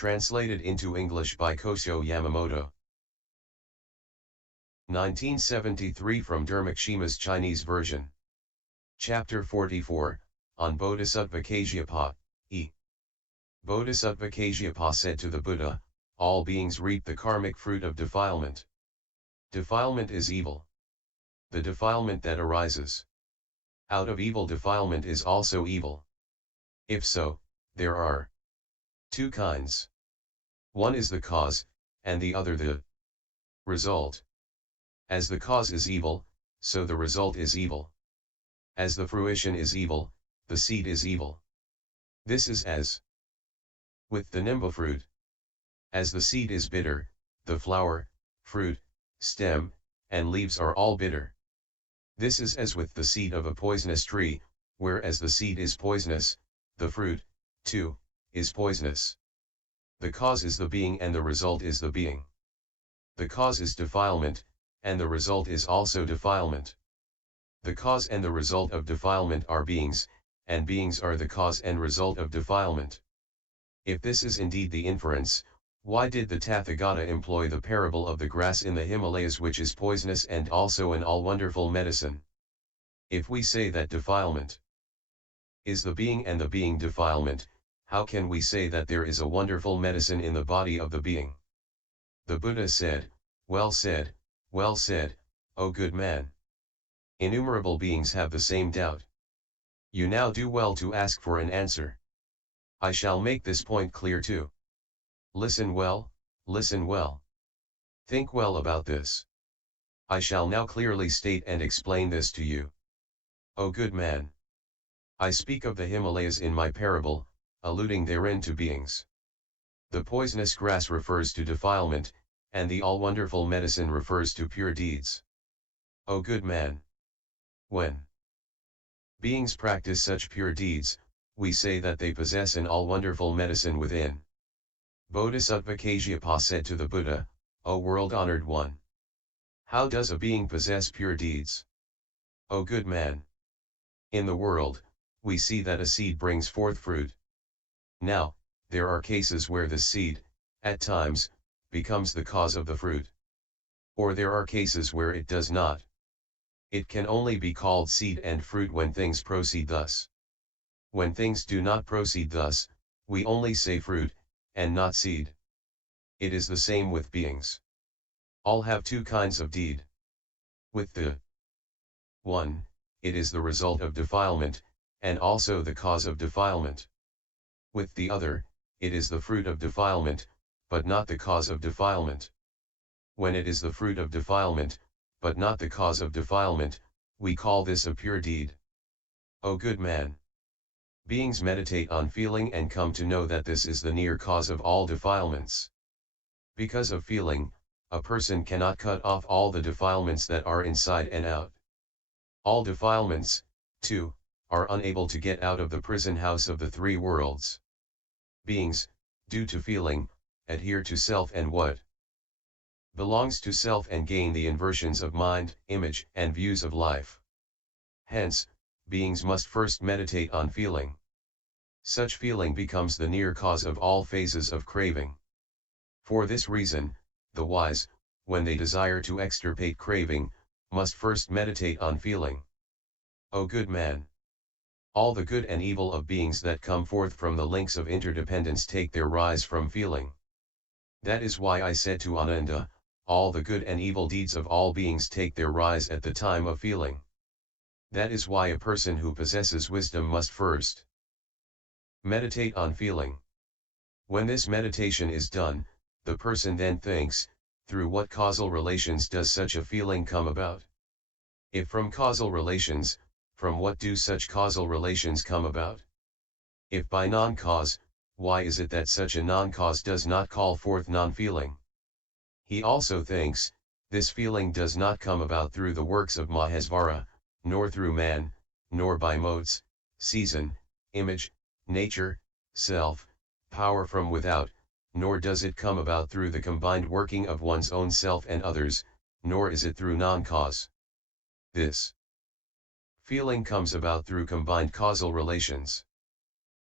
Translated into English by Kosho Yamamoto. 1973 from Dharmakshema's Chinese version. Chapter 44, on Bodhisattva Kasyapa, e. Bodhisattva Kasyapa said to the Buddha, all beings reap the karmic fruit of defilement. Defilement is evil. The defilement that arises out of evil defilement is also evil. If so, there are two kinds. One is the cause, and the other the result. As the cause is evil, so the result is evil. As the fruition is evil, the seed is evil. This is as with the nimba fruit. As the seed is bitter, the flower, fruit, stem, and leaves are all bitter. This is as with the seed of a poisonous tree, whereas the seed is poisonous, the fruit, too, is poisonous. The cause is the being and the result is the being. The cause is defilement, and the result is also defilement. The cause and the result of defilement are beings, and beings are the cause and result of defilement. If this is indeed the inference, why did the Tathagata employ the parable of the grass in the Himalayas, which is poisonous and also an all-wonderful medicine? If we say that defilement is the being and the being defilement, how can we say that there is a wonderful medicine in the body of the being? The Buddha said, well said, O good man. Innumerable beings have the same doubt. You now do well to ask for an answer. I shall make this point clear too. Listen well, listen well. Think well about this. I shall now clearly state and explain this to you. O good man. I speak of the Himalayas in my parable, alluding therein to beings. The poisonous grass refers to defilement, and the all-wonderful medicine refers to pure deeds. O good man. When beings practice such pure deeds, we say that they possess an all-wonderful medicine within. Bodhisattva Kasyapa said to the Buddha, O world-honored one. How does a being possess pure deeds? O good man. In the world, we see that a seed brings forth fruit. Now, there are cases where this seed, at times, becomes the cause of the fruit. Or there are cases where it does not. It can only be called seed and fruit when things proceed thus. When things do not proceed thus, we only say fruit, and not seed. It is the same with beings. All have two kinds of deed. With the one, it is the result of defilement, and also the cause of defilement. With the other, it is the fruit of defilement, but not the cause of defilement. When it is the fruit of defilement, but not the cause of defilement, we call this a pure deed. O good man. Beings meditate on feeling and come to know that this is the near cause of all defilements. Because of feeling, a person cannot cut off all the defilements that are inside and out. All defilements, too, are unable to get out of the prison house of the three worlds. Beings, due to feeling, adhere to self and what belongs to self and gain the inversions of mind, image, and views of life. Hence, beings must first meditate on feeling. Such feeling becomes the near cause of all phases of craving. For this reason, the wise, when they desire to extirpate craving, must first meditate on feeling. O good man. All the good and evil of beings that come forth from the links of interdependence take their rise from feeling. That is why I said to Ananda, all the good and evil deeds of all beings take their rise at the time of feeling. That is why a person who possesses wisdom must first meditate on feeling. When this meditation is done, the person then thinks, through what causal relations does such a feeling come about? If from causal relations, from what do such causal relations come about? If by non-cause, why is it that such a non-cause does not call forth non-feeling? He also thinks, this feeling does not come about through the works of Mahesvara, nor through man, nor by modes, season, image, nature, self, power from without, nor does it come about through the combined working of one's own self and others, nor is it through non-cause. This feeling comes about through combined causal relations.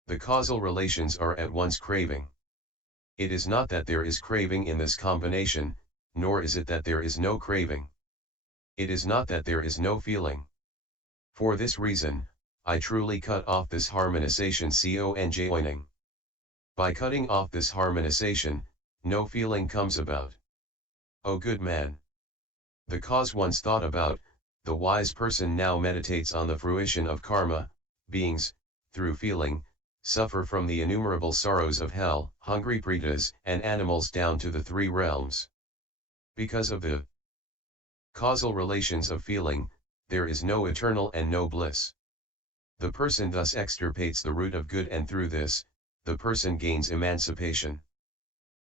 The causal relations are at once craving, It is not that there is craving in this combination, nor is it that there is no craving. It is not that there is no feeling. For this reason, I truly cut off this harmonization conjoining. By cutting off this harmonization, no feeling comes about. O good man! The cause once thought about, the wise person now meditates on the fruition of karma. Beings, through feeling, suffer from the innumerable sorrows of hell, hungry pretas, and animals down to the three realms. Because of the causal relations of feeling, there is no eternal and no bliss. The person thus extirpates the root of good, and through this, the person gains emancipation.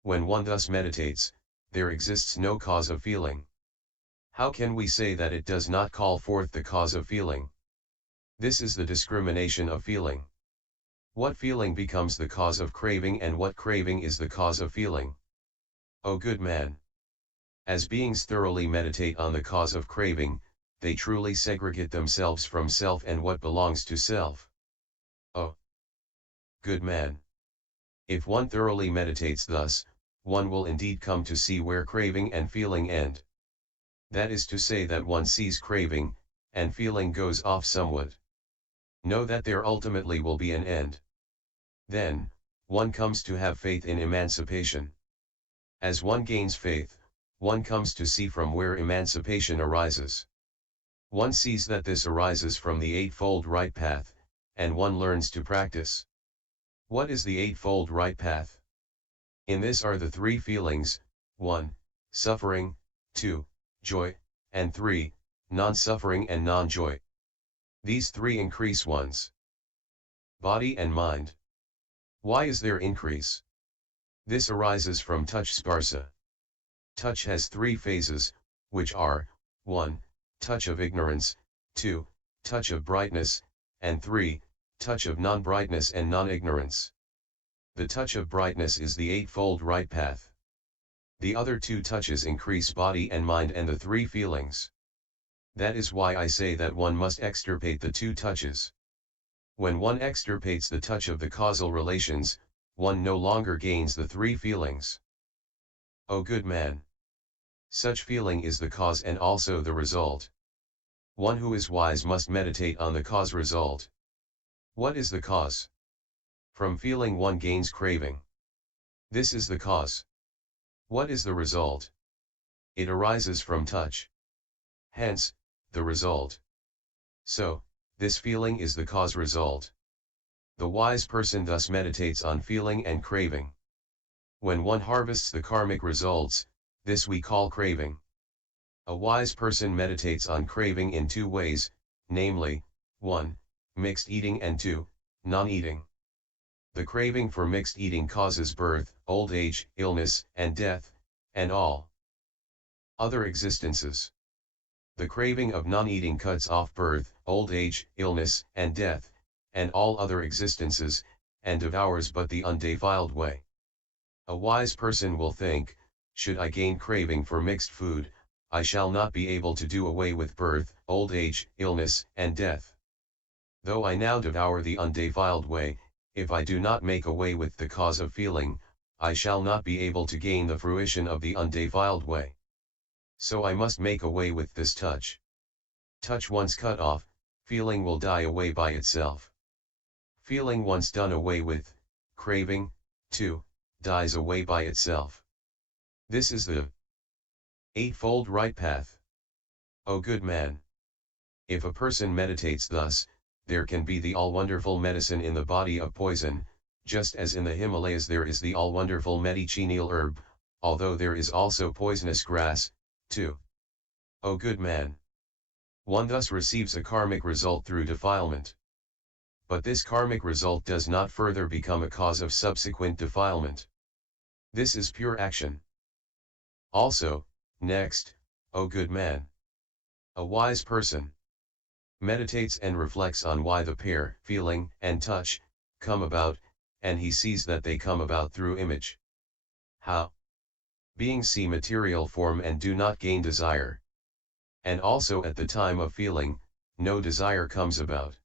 When one thus meditates, there exists no cause of feeling. How can we say that it does not call forth the cause of feeling? This is the discrimination of feeling. What feeling becomes the cause of craving, and what craving is the cause of feeling? O good man! As beings thoroughly meditate on the cause of craving, they truly segregate themselves from self and what belongs to self. O good man! If one thoroughly meditates thus, one will indeed come to see where craving and feeling end. That is to say that one sees craving, and feeling goes off somewhat. Know that there ultimately will be an end. Then, one comes to have faith in emancipation. As one gains faith, one comes to see from where emancipation arises. One sees that this arises from the Eightfold Right Path, and one learns to practice. What is the Eightfold Right Path? In this are the three feelings: 1. Suffering, 2. Joy, and 3. Non-suffering and non-joy. These three increase one's body and mind. Why is there increase? This arises from touch sparsa. Touch has three phases, which are, 1. Touch of ignorance, 2. Touch of brightness, and 3. Touch of non-brightness and non-ignorance. The touch of brightness is the Eightfold Right Path. The other two touches increase body and mind and the three feelings. That is why I say that one must extirpate the two touches. When one extirpates the touch of the causal relations, one no longer gains the three feelings. O good man! Such feeling is the cause and also the result. One who is wise must meditate on the cause-result. What is the cause? From feeling one gains craving. This is the cause. What is the result? It arises from touch. Hence, the result. So, this feeling is the cause-result. The wise person thus meditates on feeling and craving. When one harvests the karmic results, this we call craving. A wise person meditates on craving in two ways, namely, 1. Mixed eating, and 2. Non-eating. The craving for mixed eating causes birth, old age, illness, and death, and all other existences. The craving of non-eating cuts off birth, old age, illness, and death, and all other existences, and devours but the undefiled way. A wise person will think, should I gain craving for mixed food, I shall not be able to do away with birth, old age, illness, and death. Though I now devour the undefiled way, if I do not make away with the cause of feeling, I shall not be able to gain the fruition of the undefiled way. So I must make away with this touch. Touch once cut off, feeling will die away by itself. Feeling once done away with, craving, too, dies away by itself. This is the Eightfold Right Path. O good man! If a person meditates thus, there can be the all-wonderful medicine in the body of poison, just as in the Himalayas there is the all-wonderful medicinal herb, although there is also poisonous grass, too. O good man! One thus receives a karmic result through defilement. But this karmic result does not further become a cause of subsequent defilement. This is pure action. Also, next, O good man! A wise person meditates and reflects on why the pair, feeling, and touch, come about, and he sees that they come about through image. How? Beings see material form and do not gain desire. And also at the time of feeling, no desire comes about.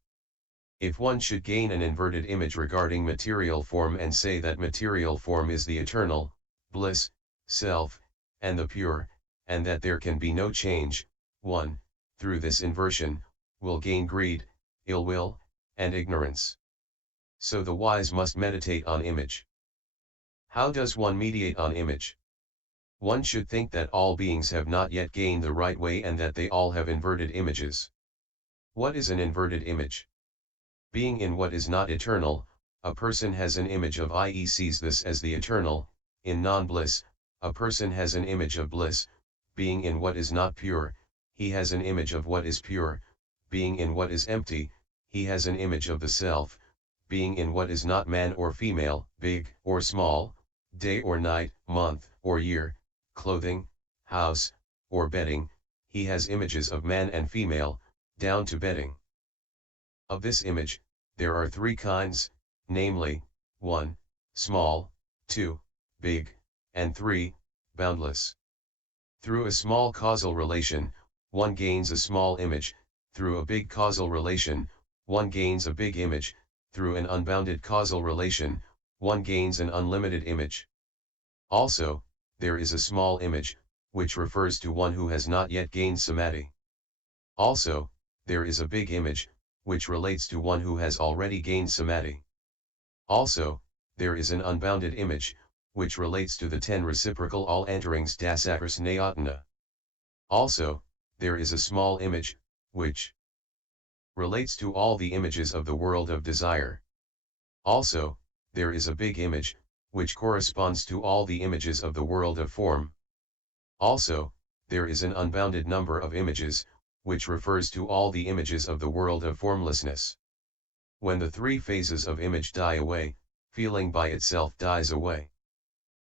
If one should gain an inverted image regarding material form and say that material form is the eternal, bliss, self, and the pure, and that there can be no change, one, through this inversion, will gain greed, ill will, and ignorance. So the wise must meditate on image. How does one meditate on image? One should think that all beings have not yet gained the right way and that they all have inverted images. What is an inverted image? Being in what is not eternal, a person has an image of i.e. sees this as the eternal. In non-bliss, a person has an image of bliss. Being in what is not pure, he has an image of what is pure. Being in what is empty, he has an image of the self. Being in what is not man or female, big or small, day or night, month or year, clothing, house, or bedding, he has images of man and female, down to bedding. Of this image, there are three kinds, namely, 1. Small, 2. Big, and 3. Boundless. Through a small causal relation, one gains a small image. Through a big causal relation, one gains a big image. Through an unbounded causal relation, one gains an unlimited image. Also, there is a small image, which refers to one who has not yet gained samadhi. Also, there is a big image, which relates to one who has already gained samadhi. Also, there is an unbounded image, which relates to the 10 reciprocal all-enterings dasakrasnayatana. Also, there is a small image, which relates to all the images of the world of desire. Also, there is a big image, which corresponds to all the images of the world of form. Also, there is an unbounded number of images, which refers to all the images of the world of formlessness. When the three phases of image die away, feeling by itself dies away.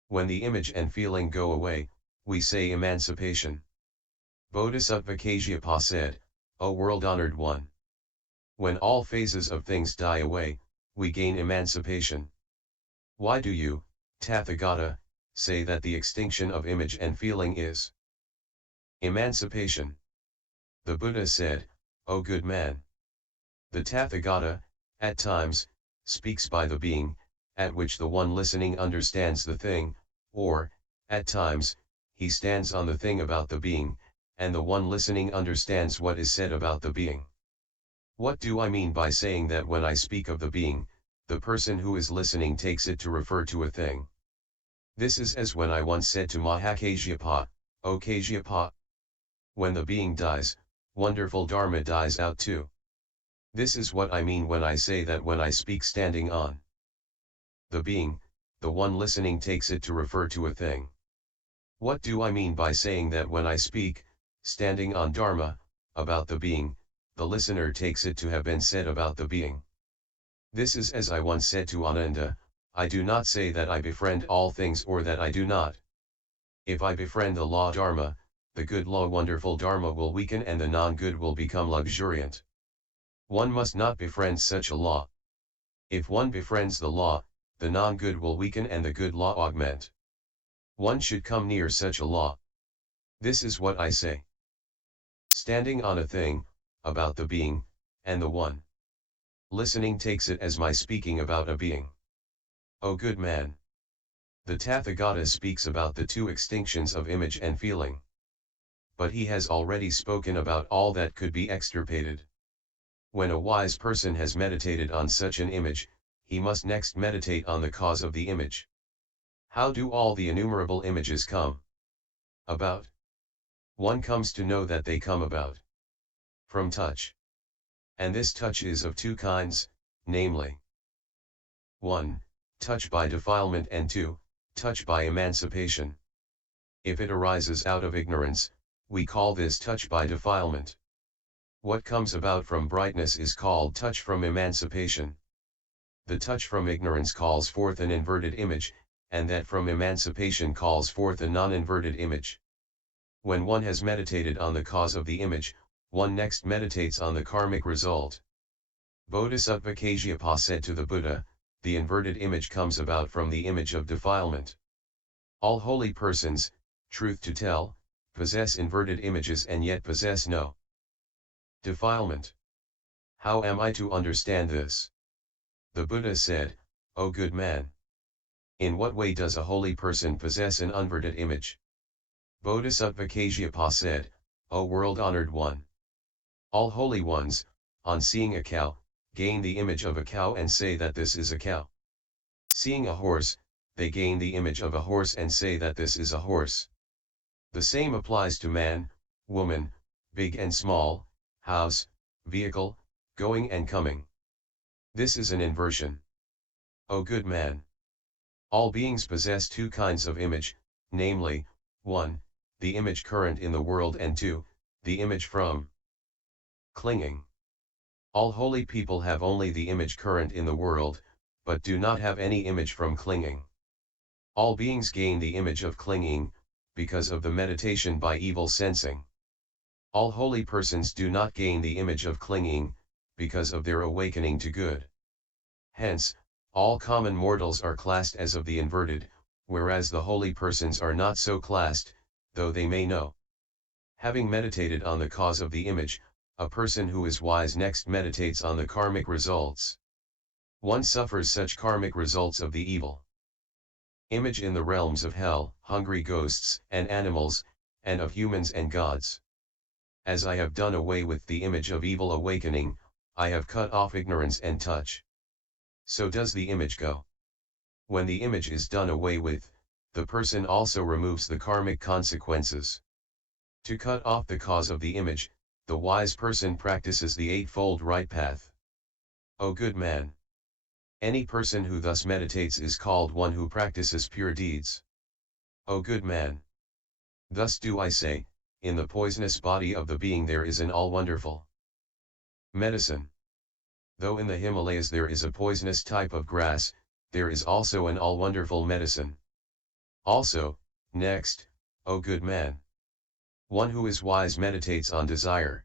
When the image and feeling go away, we say emancipation. Bodhisattva Kasyapa said, O world-honored one. When all phases of things die away, we gain emancipation. Why do you, Tathagata, say that the extinction of image and feeling is emancipation? The Buddha said, O good man. The Tathagata, at times, speaks by the being, at which the one listening understands the thing, or, at times, he stands on the thing about the being, and the one listening understands what is said about the being. What do I mean by saying that when I speak of the being, the person who is listening takes it to refer to a thing? This is as when I once said to Mahakasyapa, O Kasyapa, when the being dies, wonderful Dharma dies out too. This is what I mean when I say that when I speak standing on the being, the one listening takes it to refer to a thing. What do I mean by saying that when I speak, standing on Dharma, about the being, the listener takes it to have been said about the being? This is as I once said to Ananda, I do not say that I befriend all things or that I do not. If I befriend the law Dharma, the good law wonderful Dharma will weaken and the non-good will become luxuriant. One must not befriend such a law. If one befriends the law, the non-good will weaken and the good law augment. One should come near such a law. This is what I say. Standing on a thing, about the being, and the one listening takes it as my speaking about a being. O good man. The Tathagata speaks about the two extinctions of image and feeling. But he has already spoken about all that could be extirpated. When a wise person has meditated on such an image, he must next meditate on the cause of the image. How do all the innumerable images come about? One comes to know that they come about from touch. And this touch is of two kinds, namely 1. Touch by defilement and 2. Touch by emancipation. If it arises out of ignorance, we call this touch by defilement. What comes about from brightness is called touch from emancipation. The touch from ignorance calls forth an inverted image, and that from emancipation calls forth a non-inverted image. When one has meditated on the cause of the image, one next meditates on the karmic result. Bodhisattva Kasyapa said to the Buddha, the inverted image comes about from the image of defilement. All holy persons, truth to tell, possess inverted images and yet possess no defilement. How am I to understand this? The Buddha said, O good man, in what way does a holy person possess an unverted image? Bodhisattva Kasyapa said, O world-honored one, all holy ones, on seeing a cow, gain the image of a cow and say that this is a cow. Seeing a horse, they gain the image of a horse and say that this is a horse. The same applies to man, woman, big and small, house, vehicle, going and coming. This is an inversion. O good man, all beings possess two kinds of image, namely, 1, the image current in the world, and 2, the image from clinging. All holy people have only the image current in the world, but do not have any image from clinging. All beings gain the image of clinging, because of the meditation by evil sensing. All holy persons do not gain the image of clinging, because of their awakening to good. Hence, all common mortals are classed as of the inverted, whereas the holy persons are not so classed, though they may know. Having meditated on the cause of the image, a person who is wise next meditates on the karmic results. One suffers such karmic results of the evil image in the realms of hell, hungry ghosts and animals, and of humans and gods. As I have done away with the image of evil awakening, I have cut off ignorance and touch. So does the image go. When the image is done away with, the person also removes the karmic consequences. To cut off the cause of the image, the wise person practices the eightfold right path. O good man, any person who thus meditates is called one who practices pure deeds. O good man, thus do I say, in the poisonous body of the being there is an all-wonderful medicine. Though in the Himalayas there is a poisonous type of grass, there is also an all-wonderful medicine. Also, next, O good man, one who is wise meditates on desire.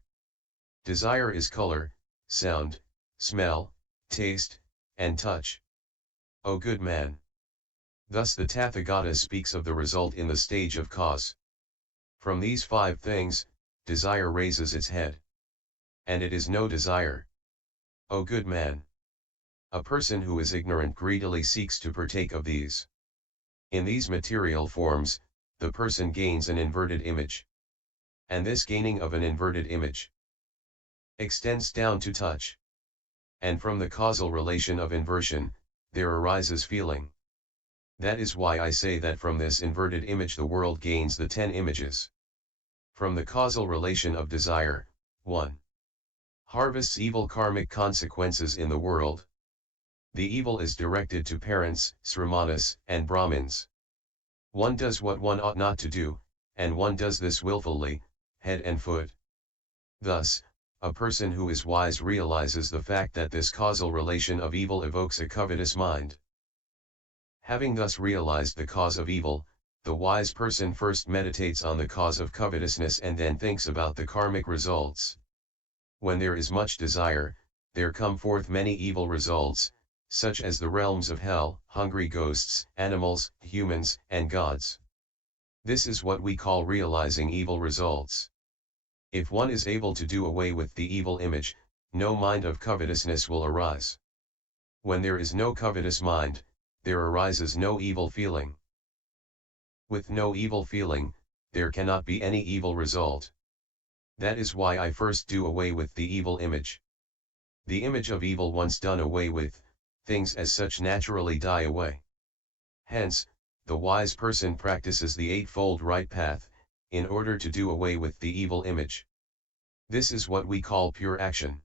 Desire is color, sound, smell, taste, and touch. O good man, thus the Tathagata speaks of the result in the stage of cause. From these 5 things, desire raises its head. And it is no desire. O good man, a person who is ignorant greedily seeks to partake of these. In these material forms, the person gains an inverted image. And this gaining of an inverted image extends down to touch. And from the causal relation of inversion, there arises feeling. That is why I say that from this inverted image the world gains the 10 images. From the causal relation of desire, 1. Harvests evil karmic consequences in the world. The evil is directed to parents, sramanas, and brahmins. One does what one ought not to do, and one does this willfully, head and foot. Thus, a person who is wise realizes the fact that this causal relation of evil evokes a covetous mind. Having thus realized the cause of evil, the wise person first meditates on the cause of covetousness and then thinks about the karmic results. When there is much desire, there come forth many evil results, such as the realms of hell, hungry ghosts, animals, humans, and gods. This is what we call realizing evil results. If one is able to do away with the evil image, no mind of covetousness will arise. When there is no covetous mind, there arises no evil feeling. With no evil feeling, there cannot be any evil result. That is why I first do away with the evil image. The image of evil once done away with, things as such naturally die away. Hence, the wise person practices the eightfold right path, in order to do away with the evil image. This is what we call pure action.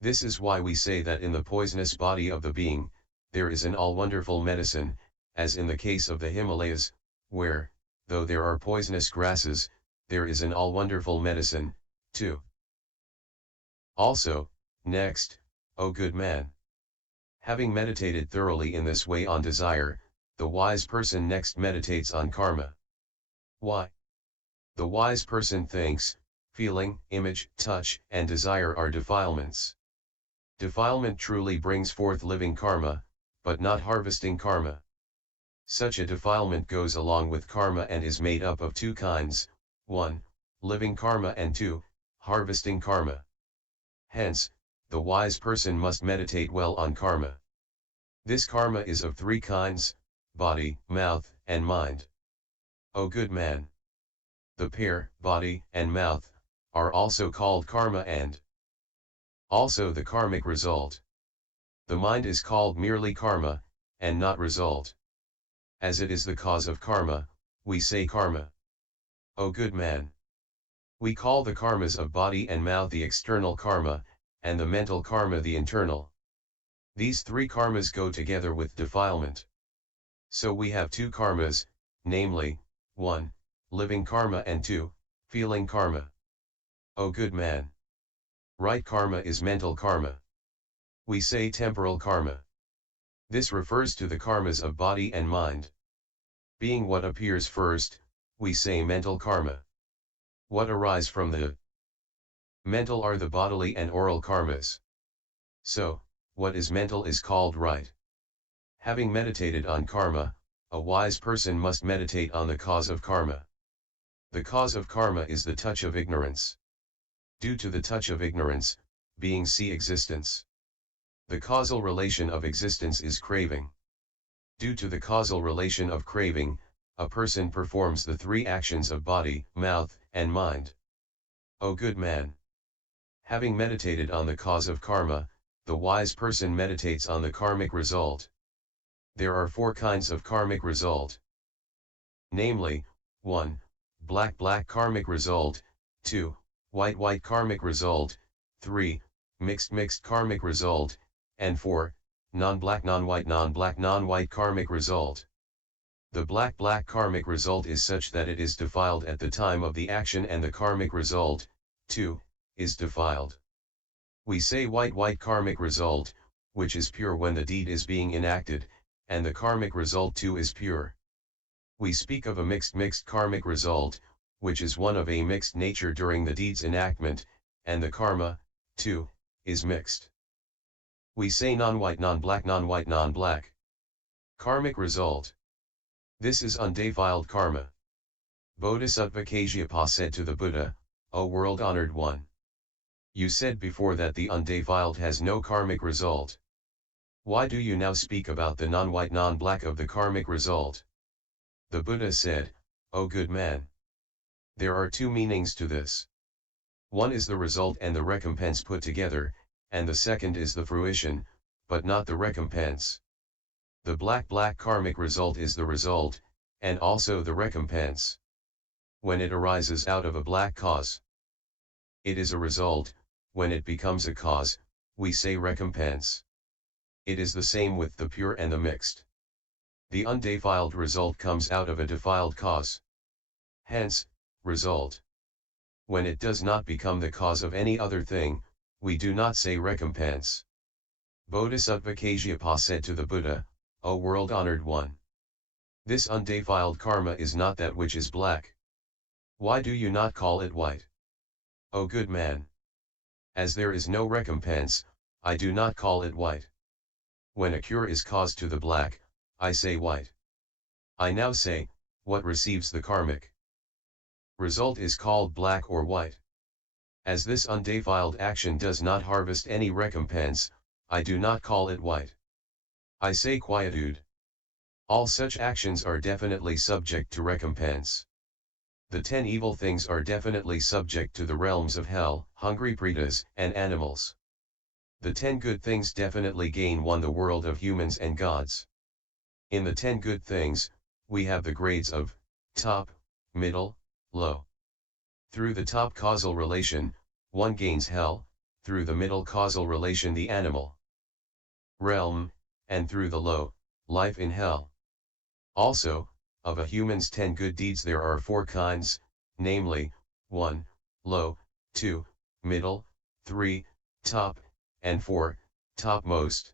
This is why we say that in the poisonous body of the being, there is an all-wonderful medicine, as in the case of the Himalayas, where, though there are poisonous grasses, there is an all-wonderful medicine, too. Also, next, O good man, having meditated thoroughly in this way on desire, the wise person next meditates on karma. Why? The wise person thinks, feeling, image, touch, and desire are defilements. Defilement truly brings forth living karma, but not harvesting karma. Such a defilement goes along with karma and is made up of 2 kinds, 1, living karma and 2, harvesting karma. Hence, the wise person must meditate well on karma. This karma is of three kinds: body, mouth, and mind. O good man! The pair, body and mouth, are also called karma and also the karmic result. The mind is called merely karma, and not result. As it is the cause of karma, we say karma. O good man! We call the karmas of body and mouth the external karma, and the mental karma the internal. These three karmas go together with defilement. So we have two karmas, namely, 1. Living karma, and 2. Feeling karma. O good man! Right karma is mental karma. We say temporal karma. This refers to the karmas of body and mind. Being what appears first, we say mental karma. What arise from the mental are the bodily and oral karmas. So, what is mental is called right. Having meditated on karma, a wise person must meditate on the cause of karma. The cause of karma is the touch of ignorance. Due to the touch of ignorance, beings see existence. The causal relation of existence is craving. Due to the causal relation of craving, a person performs the three actions of body, mouth, and mind. O good man! Having meditated on the cause of karma, the wise person meditates on the karmic result. There are four kinds of karmic result. Namely, 1. Black karmic result, 2. White karmic result, 3. Mixed karmic result, and 4. Non-black non-white karmic result. The black karmic result is such that it is defiled at the time of the action, and the karmic result, too, is defiled. We say white karmic result, which is pure when the deed is being enacted, and the karmic result too is pure. We speak of a mixed karmic result, which is one of a mixed nature during the deed's enactment, and the karma, too, is mixed. We say non-white non-black karmic result. This is undefiled karma. Bodhisattva Kasyapa said to the Buddha, O world-honored one! You said before that the undefiled has no karmic result. Why do you now speak about the non-white non-black of the karmic result? The Buddha said, O good man! There are two meanings to this. One is the result and the recompense put together, and the second is the fruition, but not the recompense. The black karmic result is the result, and also the recompense. When it arises out of a black cause, it is a result. When it becomes a cause, we say recompense. It is the same with the pure and the mixed. The undefiled result comes out of a defiled cause. Hence, result. When it does not become the cause of any other thing, we do not say recompense. Bodhisattva Kasyapa said to the Buddha, O world-honored one! This undefiled karma is not that which is black. Why do you not call it white? O good man! As there is no recompense, I do not call it white. When a cure is caused to the black, I say white. I now say, what receives the karmic result is called black or white. As this undefiled action does not harvest any recompense, I do not call it white. I say quietude. All such actions are definitely subject to recompense. The 10 evil things are definitely subject to the realms of hell, hungry pretas, and animals. The 10 good things definitely gain one the world of humans and gods. In the 10 good things, we have the grades of top, middle, low. Through the top causal relation, one gains hell, through the middle causal relation the animal realm, and through the low, life in hell. Also, of a human's 10 good deeds there are 4 kinds, namely, 1. Low, 2. Middle, 3. Top, and 4. Topmost.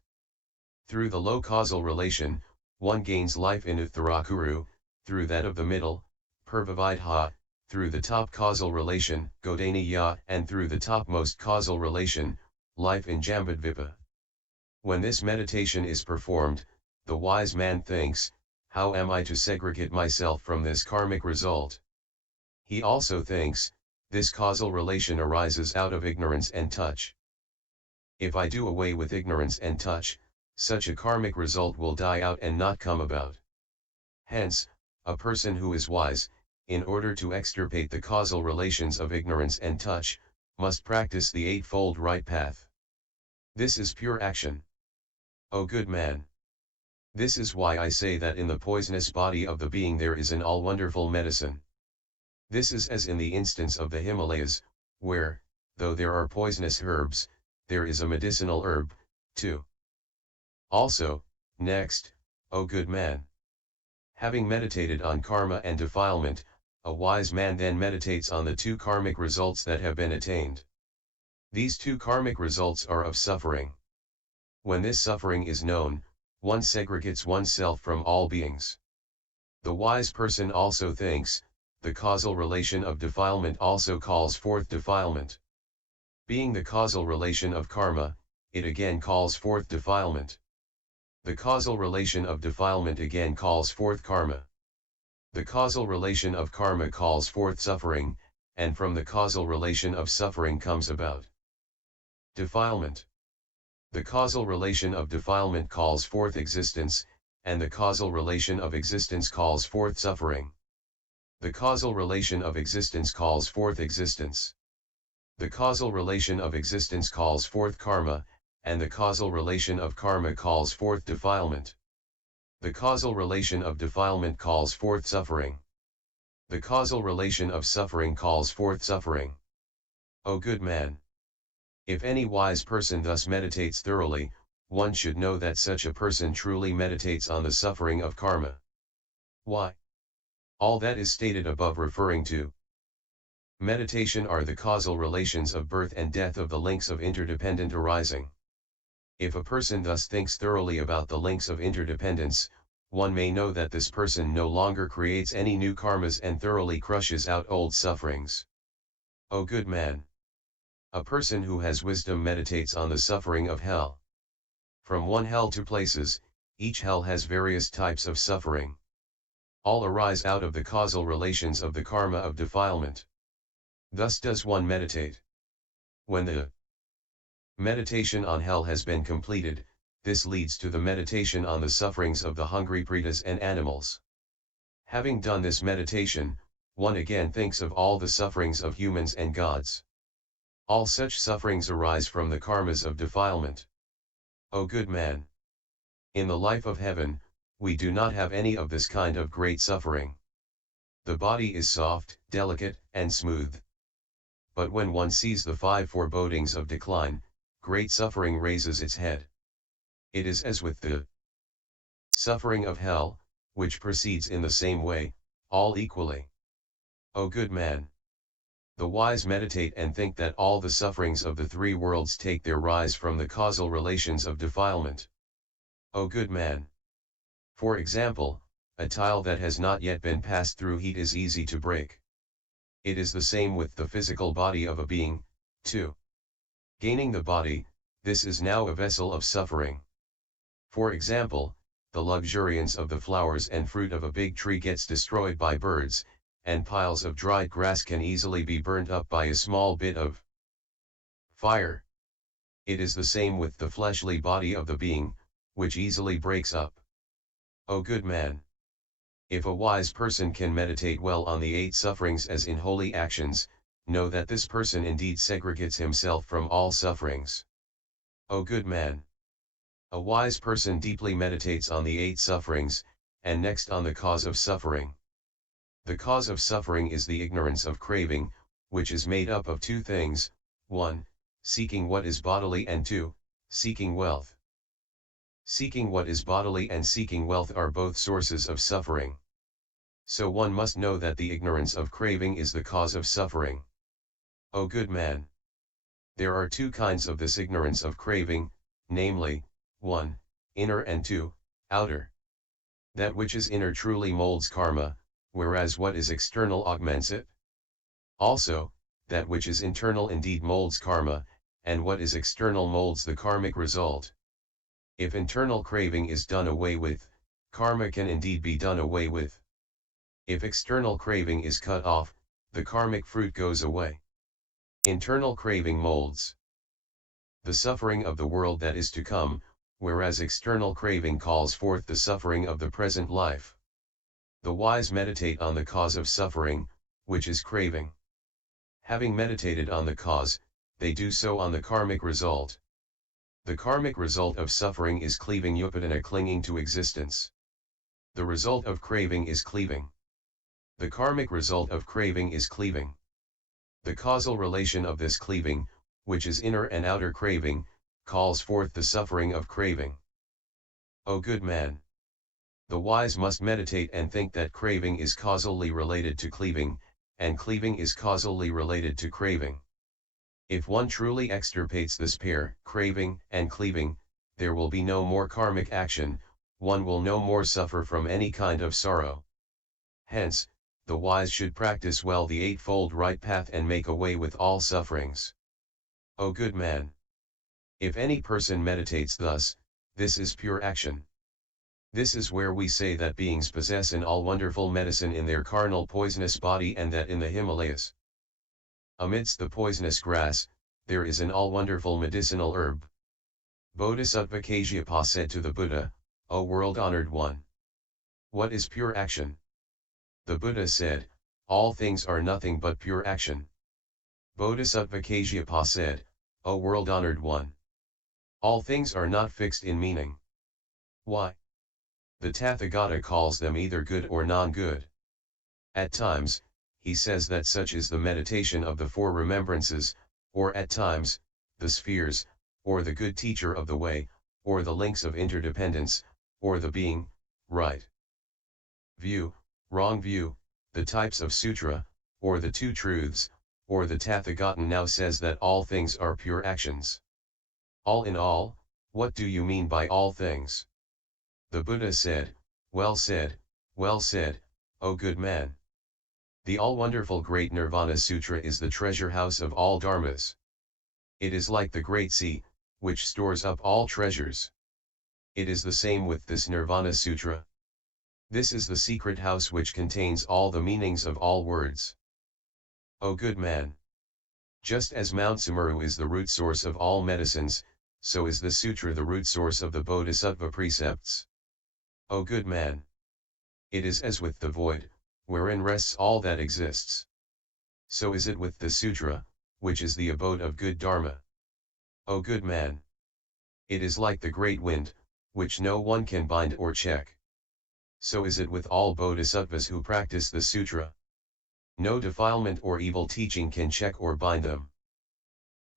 Through the low causal relation, one gains life in Uttarakuru, through that of the middle, Purvavidha, through the top causal relation, Godaniya, and through the topmost causal relation, life in Jambudvipa. When this meditation is performed, the wise man thinks, how am I to segregate myself from this karmic result? He also thinks, this causal relation arises out of ignorance and touch. If I do away with ignorance and touch, such a karmic result will die out and not come about. Hence, a person who is wise, in order to extirpate the causal relations of ignorance and touch, must practice the eightfold right path. This is pure action. O good man! This is why I say that in the poisonous body of the being there is an all-wonderful medicine. This is as in the instance of the Himalayas, where, though there are poisonous herbs, there is a medicinal herb, too. Also, next, O good man! Having meditated on karma and defilement, a wise man then meditates on the two karmic results that have been attained. These two karmic results are of suffering. When this suffering is known, one segregates oneself from all beings. The wise person also thinks, the causal relation of defilement also calls forth defilement. Being the causal relation of karma, it again calls forth defilement. The causal relation of defilement again calls forth karma. The causal relation of karma calls forth suffering, and from the causal relation of suffering comes about defilement. The causal relation of defilement calls forth existence, and the causal relation of existence calls forth suffering. The causal relation of existence calls forth existence. The causal relation of existence calls forth karma, and the causal relation of karma calls forth defilement. The causal relation of defilement calls forth suffering. The causal relation of suffering calls forth suffering. O good man! If any wise person thus meditates thoroughly, one should know that such a person truly meditates on the suffering of karma. Why? All that is stated above referring to meditation are the causal relations of birth and death of the links of interdependent arising. If a person thus thinks thoroughly about the links of interdependence, one may know that this person no longer creates any new karmas and thoroughly crushes out old sufferings. O good man! A person who has wisdom meditates on the suffering of hell. From one hell to places, each hell has various types of suffering. All arise out of the causal relations of the karma of defilement. Thus does one meditate. When the meditation on hell has been completed, this leads to the meditation on the sufferings of the hungry pretas and animals. Having done this meditation, one again thinks of all the sufferings of humans and gods. All such sufferings arise from the karmas of defilement. O good man! In the life of heaven, we do not have any of this kind of great suffering. The body is soft, delicate, and smooth. But when one sees the five forebodings of decline, great suffering raises its head. It is as with the suffering of hell, which proceeds in the same way, all equally. O good man! The wise meditate and think that all the sufferings of the three worlds take their rise from the causal relations of defilement. O good man! For example, a tile that has not yet been passed through heat is easy to break. It is the same with the physical body of a being, too. Gaining the body, this is now a vessel of suffering. For example, the luxuriance of the flowers and fruit of a big tree gets destroyed by birds, and piles of dried grass can easily be burnt up by a small bit of fire. It is the same with the fleshly body of the being, which easily breaks up. O good man! If a wise person can meditate well on the 8 sufferings as in holy actions, know that this person indeed segregates himself from all sufferings. O good man! A wise person deeply meditates on the 8 sufferings, and next on the cause of suffering. The cause of suffering is the ignorance of craving, which is made up of 2 things, 1, seeking what is bodily, and 2, seeking wealth. Seeking what is bodily and seeking wealth are both sources of suffering. So one must know that the ignorance of craving is the cause of suffering. O good man! There are 2 kinds of this ignorance of craving, namely, 1, inner, and 2, outer. That which is inner truly molds karma, whereas what is external augments it. Also, that which is internal indeed molds karma, and what is external molds the karmic result. If internal craving is done away with, karma can indeed be done away with. If external craving is cut off, the karmic fruit goes away. Internal craving molds the suffering of the world that is to come, whereas external craving calls forth the suffering of the present life. The wise meditate on the cause of suffering, which is craving. Having meditated on the cause, they do so on the karmic result. The karmic result of suffering is cleaving upadana, clinging to existence. The result of craving is cleaving. The karmic result of craving is cleaving. The causal relation of this cleaving, which is inner and outer craving, calls forth the suffering of craving. O good man! The wise must meditate and think that craving is causally related to cleaving, and cleaving is causally related to craving. If one truly extirpates this pair, craving and cleaving, there will be no more karmic action, one will no more suffer from any kind of sorrow. Hence, the wise should practice well the eightfold right path and make away with all sufferings. O good man! If any person meditates thus, this is pure action. This is where we say that beings possess an all-wonderful medicine in their carnal poisonous body, and that in the Himalayas, amidst the poisonous grass, there is an all-wonderful medicinal herb. Bodhisattva Kasyapa said to the Buddha, O world-honored one! What is pure action? The Buddha said, all things are nothing but pure action. Bodhisattva Kasyapa said, O world-honored one! All things are not fixed in meaning. Why? The Tathagata calls them either good or non-good. At times, he says that such is the meditation of the four remembrances, or at times, the spheres, or the good teacher of the way, or the links of interdependence, or the being, right view, wrong view, the types of sutra, or the two truths, or the Tathagata now says that all things are pure actions. All in all, what do you mean by all things? The Buddha said, well said, O good man! The all-wonderful great Nirvana Sutra is the treasure house of all dharmas. It is like the great sea, which stores up all treasures. It is the same with this Nirvana Sutra. This is the secret house which contains all the meanings of all words. O good man! Just as Mount Sumeru is the root source of all medicines, so is the sutra the root source of the Bodhisattva precepts. O good man! It is as with the void, wherein rests all that exists. So is it with the sutra, which is the abode of good dharma. O good man! It is like the great wind, which no one can bind or check. So is it with all bodhisattvas who practice the sutra. No defilement or evil teaching can check or bind them.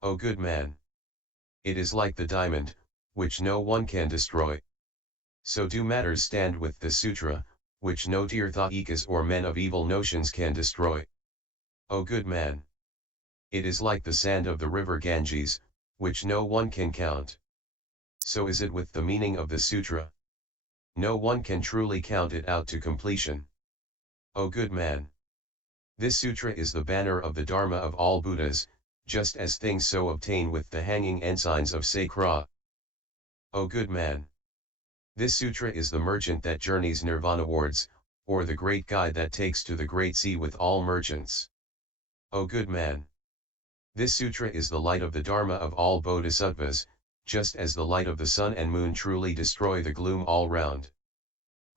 O good man! It is like the diamond, which no one can destroy. So do matters stand with the sutra, which no tirthayikas or men of evil notions can destroy. O good man! It is like the sand of the river Ganges, which no one can count. So is it with the meaning of the sutra. No one can truly count it out to completion. O good man! This sutra is the banner of the Dharma of all Buddhas, just as things so obtain with the hanging ensigns of Sakra. O good man! This sutra is the merchant that journeys nirvana-wards, or the great guide that takes to the great sea with all merchants. O good man! This sutra is the light of the Dharma of all bodhisattvas, just as the light of the sun and moon truly destroy the gloom all round.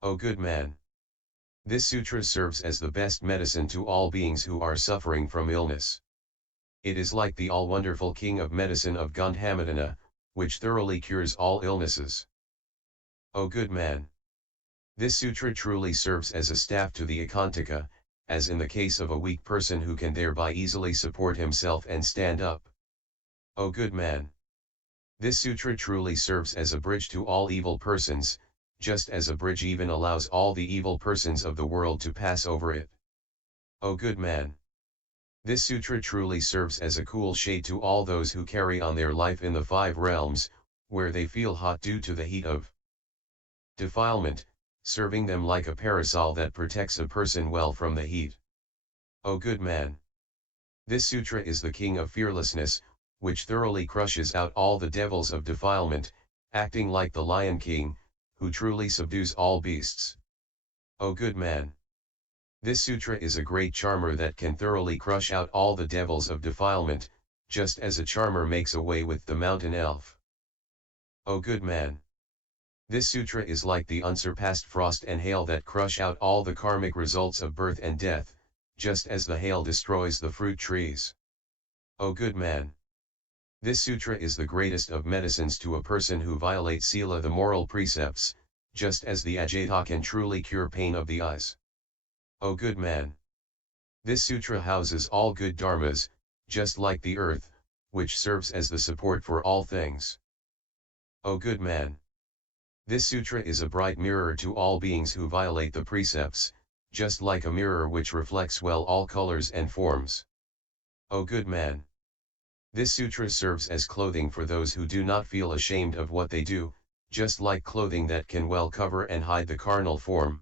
O good man! This sutra serves as the best medicine to all beings who are suffering from illness. It is like the all-wonderful king of medicine of Gandhamadana, which thoroughly cures all illnesses. O good man! This sutra truly serves as a staff to the Akantaka, as in the case of a weak person who can thereby easily support himself and stand up. O good man! This sutra truly serves as a bridge to all evil persons, just as a bridge even allows all the evil persons of the world to pass over it. O good man! This sutra truly serves as a cool shade to all those who carry on their life in the 5 realms, where they feel hot due to the heat of defilement, serving them like a parasol that protects a person well from the heat. O good man! This sutra is the king of fearlessness, which thoroughly crushes out all the devils of defilement, acting like the Lion King, who truly subdues all beasts. O good man! This sutra is a great charmer that can thoroughly crush out all the devils of defilement, just as a charmer makes away with the mountain elf. O good man! This sutra is like the unsurpassed frost and hail that crush out all the karmic results of birth and death, just as the hail destroys the fruit trees. O good man! This sutra is the greatest of medicines to a person who violates sila, the moral precepts, just as the ajita can truly cure pain of the eyes. O good man! This sutra houses all good dharmas, just like the earth, which serves as the support for all things. O good man! This sutra is a bright mirror to all beings who violate the precepts, just like a mirror which reflects well all colors and forms. O good man! This sutra serves as clothing for those who do not feel ashamed of what they do, just like clothing that can well cover and hide the carnal form.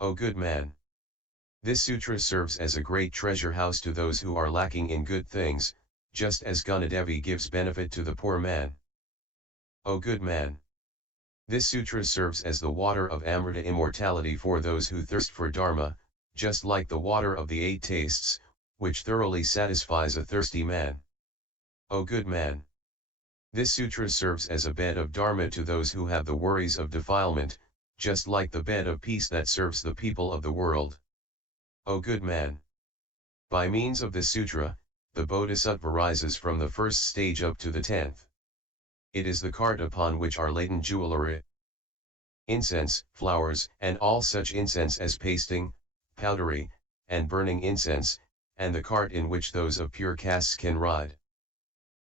O good man! This sutra serves as a great treasure house to those who are lacking in good things, just as Gunadevi gives benefit to the poor man. O good man! This sutra serves as the water of Amrita immortality for those who thirst for Dharma, just like the water of the 8 tastes, which thoroughly satisfies a thirsty man. O good man! This sutra serves as a bed of Dharma to those who have the worries of defilement, just like the bed of peace that serves the people of the world. O good man! By means of this sutra, the Bodhisattva rises from the first stage up to the 10th. It is the cart upon which are laden jewelry, incense, flowers, and all such incense as pasting, powdery, and burning incense, and the cart in which those of pure castes can ride.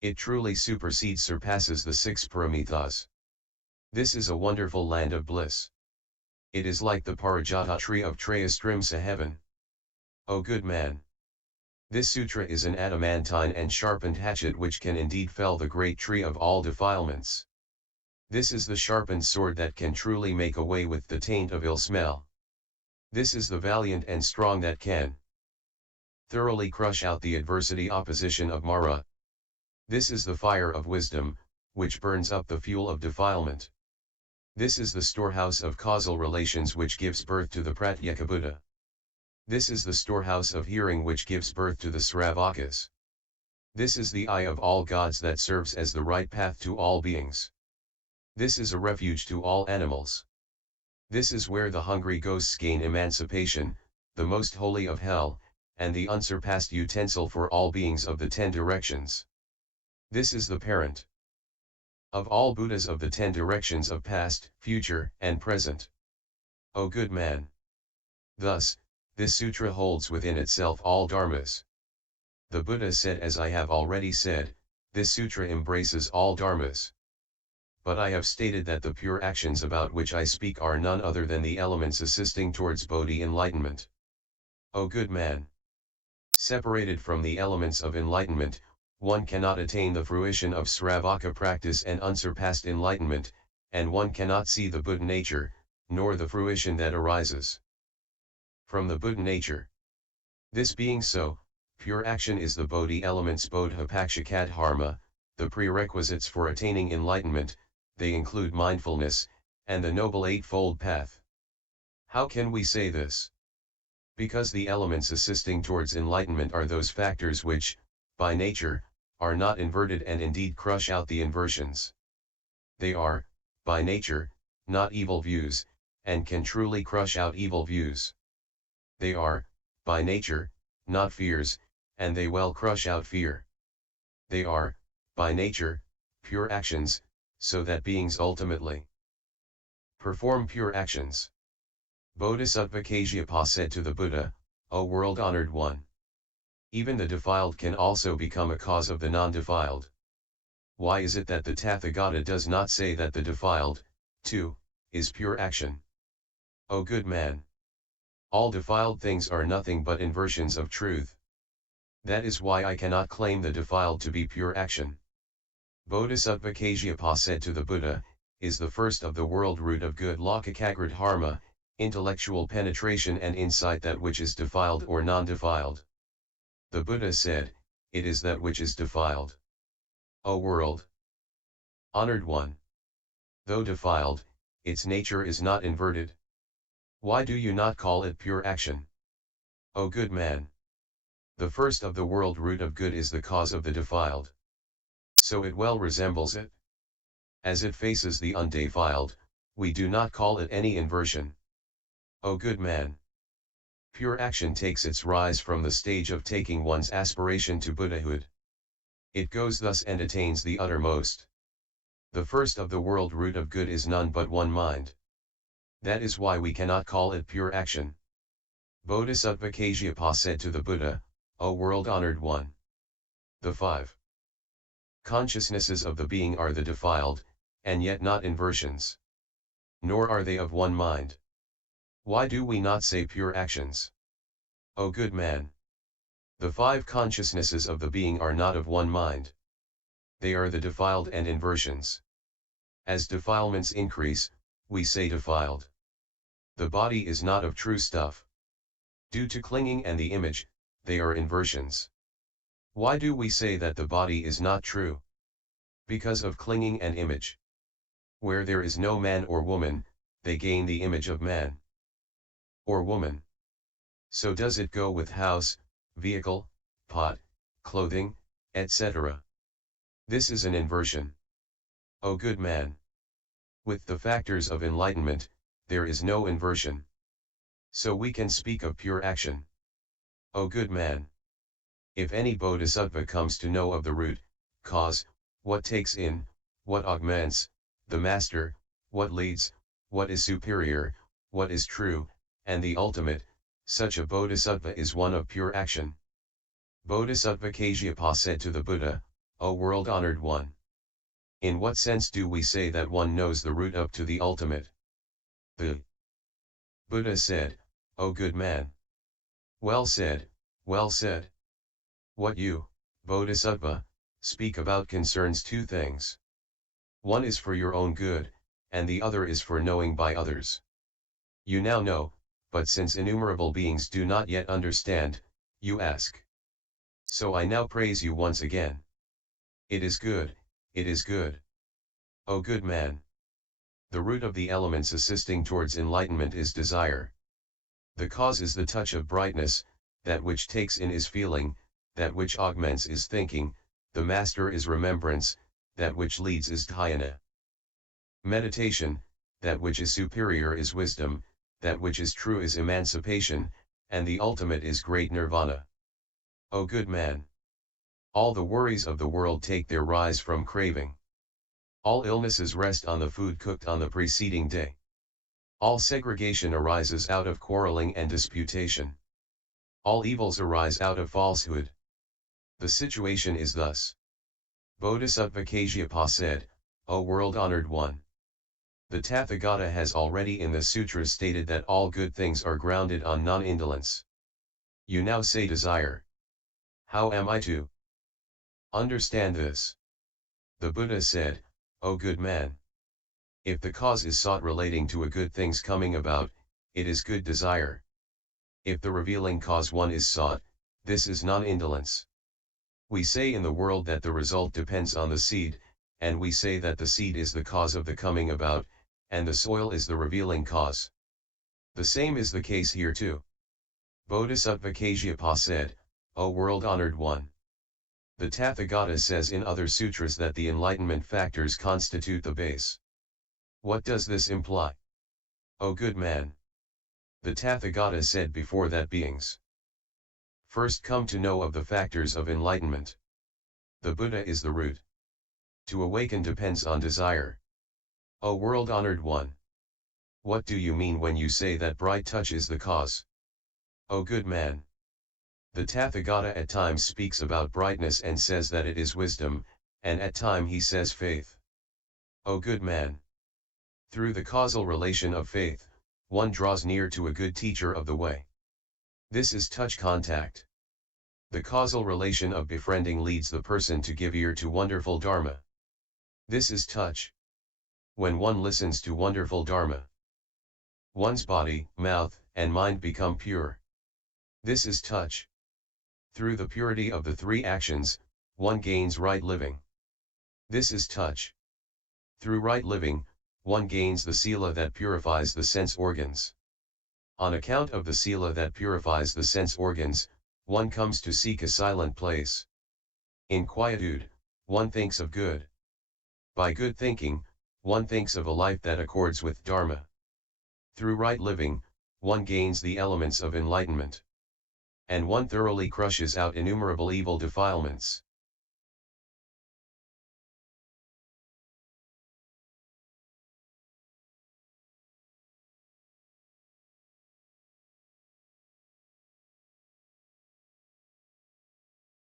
It truly surpasses the 6 paramithas. This is a wonderful land of bliss. It is like the Parijata tree of Trayastrimsa heaven. O good man! This sutra is an adamantine and sharpened hatchet which can indeed fell the great tree of all defilements. This is the sharpened sword that can truly make away with the taint of ill smell. This is the valiant and strong that can thoroughly crush out the adversity opposition of Mara. This is the fire of wisdom, which burns up the fuel of defilement. This is the storehouse of causal relations which gives birth to the Pratyeka Buddha. This is the storehouse of hearing which gives birth to the Sravakas. This is the eye of all gods that serves as the right path to all beings. This is a refuge to all animals. This is where the hungry ghosts gain emancipation, the most holy of hell, and the unsurpassed utensil for all beings of the 10 directions. This is the parent of all Buddhas of the 10 directions of past, future, and present. O good man! Thus, this sutra holds within itself all dharmas. The Buddha said, as I have already said, this sutra embraces all dharmas. But I have stated that the pure actions about which I speak are none other than the elements assisting towards Bodhi enlightenment. O good man! Separated from the elements of enlightenment, one cannot attain the fruition of Sravaka practice and unsurpassed enlightenment, and one cannot see the Buddha nature, nor the fruition that arises from the Buddha nature. This being so, pure action is the Bodhi elements Bodhipakshikadharma, the prerequisites for attaining enlightenment. They include mindfulness, and the Noble Eightfold Path. How can we say this? Because the elements assisting towards enlightenment are those factors which, by nature, are not inverted and indeed crush out the inversions. They are, by nature, not evil views, and can truly crush out evil views. They are, by nature, not fears, and they well crush out fear. They are, by nature, pure actions, so that beings ultimately perform pure actions. Bodhisattva Kasyapa said to the Buddha, O world-honored one! Even the defiled can also become a cause of the non-defiled. Why is it that the Tathagata does not say that the defiled, too, is pure action? O good man! All defiled things are nothing but inversions of truth. That is why I cannot claim the defiled to be pure action. Bodhisattva Kasyapa said to the Buddha, is the first of the world root of good Lokakagradharma, intellectual penetration and insight that which is defiled or non-defiled? The Buddha said, it is that which is defiled. O world! Honored one! Though defiled, its nature is not inverted. Why do you not call it pure action? O good man! The first of the world root of good is the cause of the defiled. So it well resembles it. As it faces the undefiled, we do not call it any inversion. O good man! Pure action takes its rise from the stage of taking one's aspiration to Buddhahood. It goes thus and attains the uttermost. The first of the world root of good is none but one mind. That is why we cannot call it pure action. Bodhisattva Kasyapa said to the Buddha, O world-honored one! The 5 consciousnesses of the being are the defiled, and yet not inversions. Nor are they of one mind. Why do we not say pure actions? O good man! The 5 consciousnesses of the being are not of one mind. They are the defiled and inversions. As defilements increase, we say defiled. The body is not of true stuff. Due to clinging and the image, they are inversions. Why do we say that the body is not true? Because of clinging and image. Where there is no man or woman, they gain the image of man or woman. So does it go with house, vehicle, pot, clothing, etc. This is an inversion. O good man! With the factors of enlightenment, there is no inversion. So we can speak of pure action. O good man! If any bodhisattva comes to know of the root, cause, what takes in, what augments, the master, what leads, what is superior, what is true, and the ultimate, such a bodhisattva is one of pure action. Bodhisattva Kasyapa said to the Buddha, O world-honored one! In what sense do we say that one knows the root up to the ultimate? The Buddha said, O good man! Well said, well said. What you, Bodhisattva, speak about concerns 2 things. One is for your own good, and the other is for knowing by others. You now know, but since innumerable beings do not yet understand, you ask. So I now praise you once again. It is good, it is good. O good man! The root of the elements assisting towards enlightenment is desire. The cause is the touch of brightness, that which takes in is feeling, that which augments is thinking, the master is remembrance, that which leads is dhyana. Meditation, that which is superior is wisdom, that which is true is emancipation, and the ultimate is great nirvana. O good man! All the worries of the world take their rise from craving. All illnesses rest on the food cooked on the preceding day. All segregation arises out of quarreling and disputation. All evils arise out of falsehood. The situation is thus. Bodhisattva Kasyapa said, O world-honored one! The Tathagata has already in the sutras stated that all good things are grounded on non-indolence. You now say desire. How am I to understand this? The Buddha said, O good man! If the cause is sought relating to a good thing's coming about, it is good desire. If the revealing cause one is sought, this is non-indolence. We say in the world that the result depends on the seed, and we say that the seed is the cause of the coming about, and the soil is the revealing cause. The same is the case here too. Bodhisattva Kasyapa said, O world-honored one! The Tathagata says in other sutras that the enlightenment factors constitute the base. What does this imply? O good man! The Tathagata said before that beings first come to know of the factors of enlightenment. The Buddha is the root. To awaken depends on desire. O world-honored one! What do you mean when you say that bright touch is the cause? O good man! The Tathagata at times speaks about brightness and says that it is wisdom, and at times he says faith. O good man! Through the causal relation of faith, one draws near to a good teacher of the way. This is touch contact. The causal relation of befriending leads the person to give ear to wonderful Dharma. This is touch. When one listens to wonderful Dharma, one's body, mouth, and mind become pure. This is touch. Through the purity of the 3 actions, one gains right living. This is touch. Through right living, one gains the sila that purifies the sense organs. On account of the sila that purifies the sense organs, one comes to seek a silent place. In quietude, one thinks of good. By good thinking, one thinks of a life that accords with Dharma. Through right living, one gains the elements of enlightenment. And one thoroughly crushes out innumerable evil defilements.